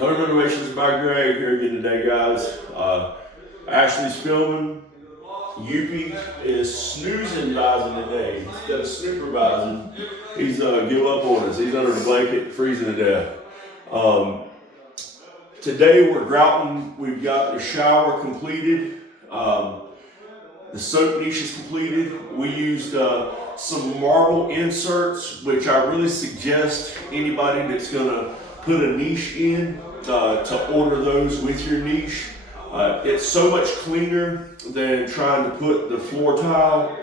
Home Renovations by Greg here again today, guys. Ashley's filming. Yuppie is snoozing-vising today instead of snoopervising. He's give up on us. He's under the blanket, freezing to death. Today we're grouting. We've got the shower completed. The soap niche is completed. We used some marble inserts, which I really suggest anybody that's gonna put a niche in to order those with your niche. It's so much cleaner than trying to put the floor tile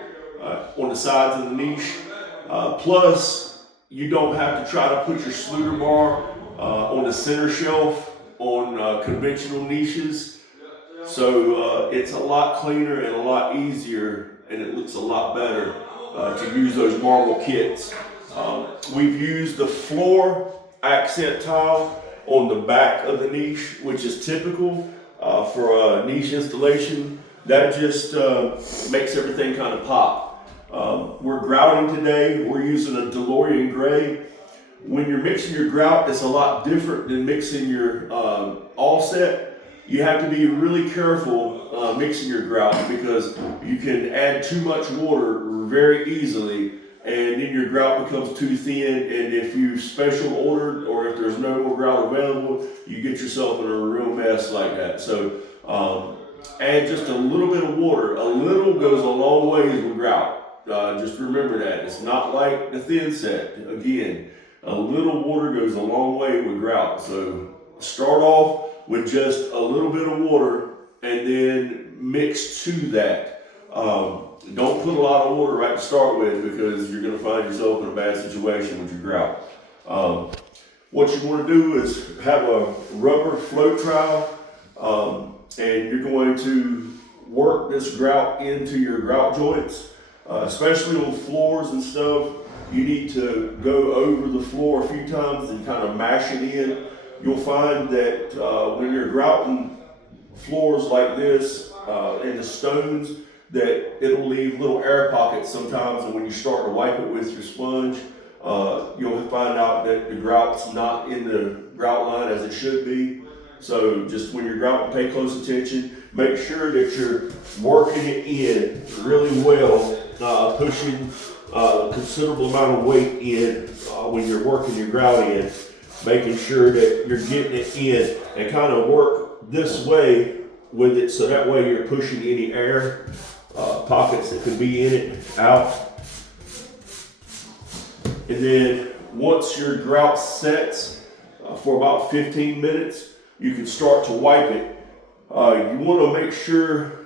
on the sides of the niche. Plus, you don't have to try to put your Sluter bar on the center shelf on conventional niches. So it's a lot cleaner and a lot easier, and it looks a lot better to use those marble kits. We've used the floor accent tile on the back of the niche, which is typical for a niche installation. That just makes everything kind of pop. We're grouting today. We're using a DeLorean gray. When you're mixing your grout, it's a lot different than mixing your all set. You have to be really careful mixing your grout because you can add too much water very easily, and then your grout becomes too thin, and if you special ordered or if there's no more grout available, you get yourself in a real mess like that. So add just a little bit of water. A little goes a long ways with grout. Just remember that. It's not like the thin set. Again, a little water goes a long way with grout. So start off with just a little bit of water and then mix to that. Don't put a lot of water right to start with because you're going to find yourself in a bad situation with your grout. What you want to do is have a rubber float trowel, and you're going to work this grout into your grout joints, especially on floors and stuff. You need to go over the floor a few times and kind of mash it in. You'll find that when you're grouting floors like this and the stones, that it'll leave little air pockets sometimes, and when you start to wipe it with your sponge, you'll find out that the grout's not in the grout line as it should be. So just when you're grouting, pay close attention. Make sure that you're working it in really well, pushing a considerable amount of weight in when you're working your grout in, making sure that you're getting it in, and kind of work this way with it so that way you're pushing any air pockets that could be in it out. And then once your grout sets for about 15 minutes, you can start to wipe it. You want to make sure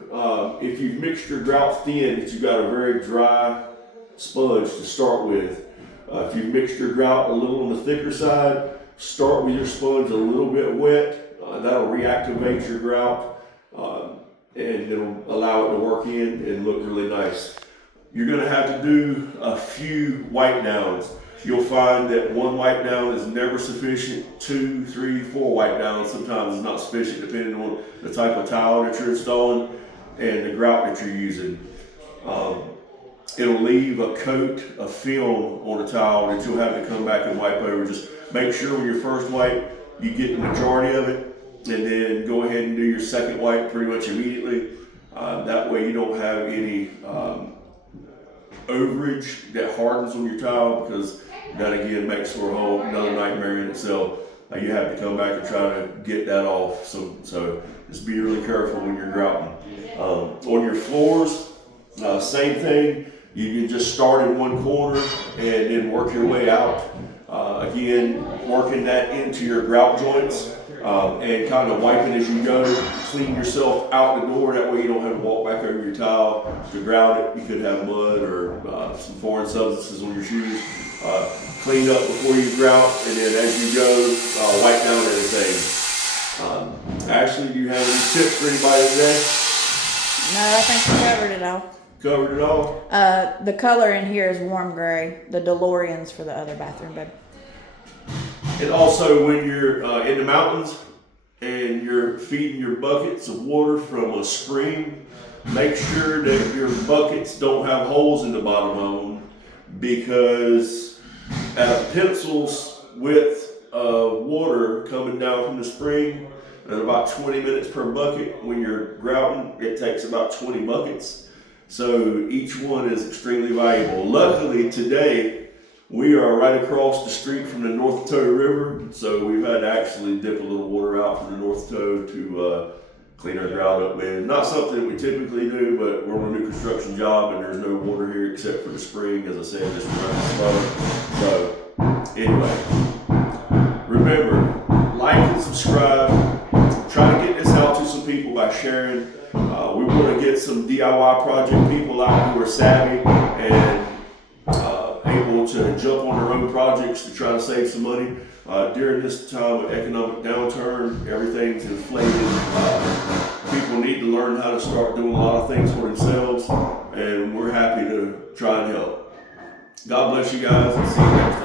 if you've mixed your grout thin that you've got a very dry sponge to start with. If you've mixed your grout a little on the thicker side, start with your sponge a little bit wet. That'll reactivate your grout. And it'll allow it to work in and look really nice. You're going to have to do a few wipe downs. You'll find that one wipe down is never sufficient. 2, 3, 4 wipe downs sometimes is not sufficient depending on the type of tile that you're installing and the grout that you're using. It'll leave a coat of film on the tile that you'll have to come back and wipe over. Just make sure when your first wipe, you get the majority of it, and then go ahead and do your second wipe pretty much immediately. That way you don't have any overage that hardens on your tile, because that again makes for a whole another nightmare in itself. You have to come back and try to get that off. So just be really careful when you're grouting. On your floors, same thing. You can just start in one corner and then work your way out. Again, working that into your grout joints. And kind of wiping as you go. Clean yourself out the door, that way you don't have to walk back over your tile to grout it. You could have mud or some foreign substances on your shoes. Clean up before you grout, and then as you go, wipe down everything. Ashley, do you have any tips for anybody today? No, I think you covered it all. Covered it all? The color in here is warm gray. The DeLorean's for the other bathroom bed. And also when you're in the mountains and you're feeding your buckets of water from a spring, make sure that your buckets don't have holes in the bottom of them, because at a pencil's width of water coming down from the spring, and about 20 minutes per bucket. When you're grouting, it takes about 20 buckets. So each one is extremely valuable. Luckily today, we are right across the street from the North Toe River, so we've had to actually dip a little water out from the North Toe to clean our grout up with. Not something we typically do, but we're on a new construction job and there's no water here except for the spring, as I said, just running slow. So anyway, remember, like and subscribe. Try to get this out to some people by sharing. We want to get some DIY project people out who are savvy and able to jump on their own projects to try to save some money. During this time of economic downturn, everything's inflated. People need to learn how to start doing a lot of things for themselves, and we're happy to try and help. God bless you guys, and see you next time.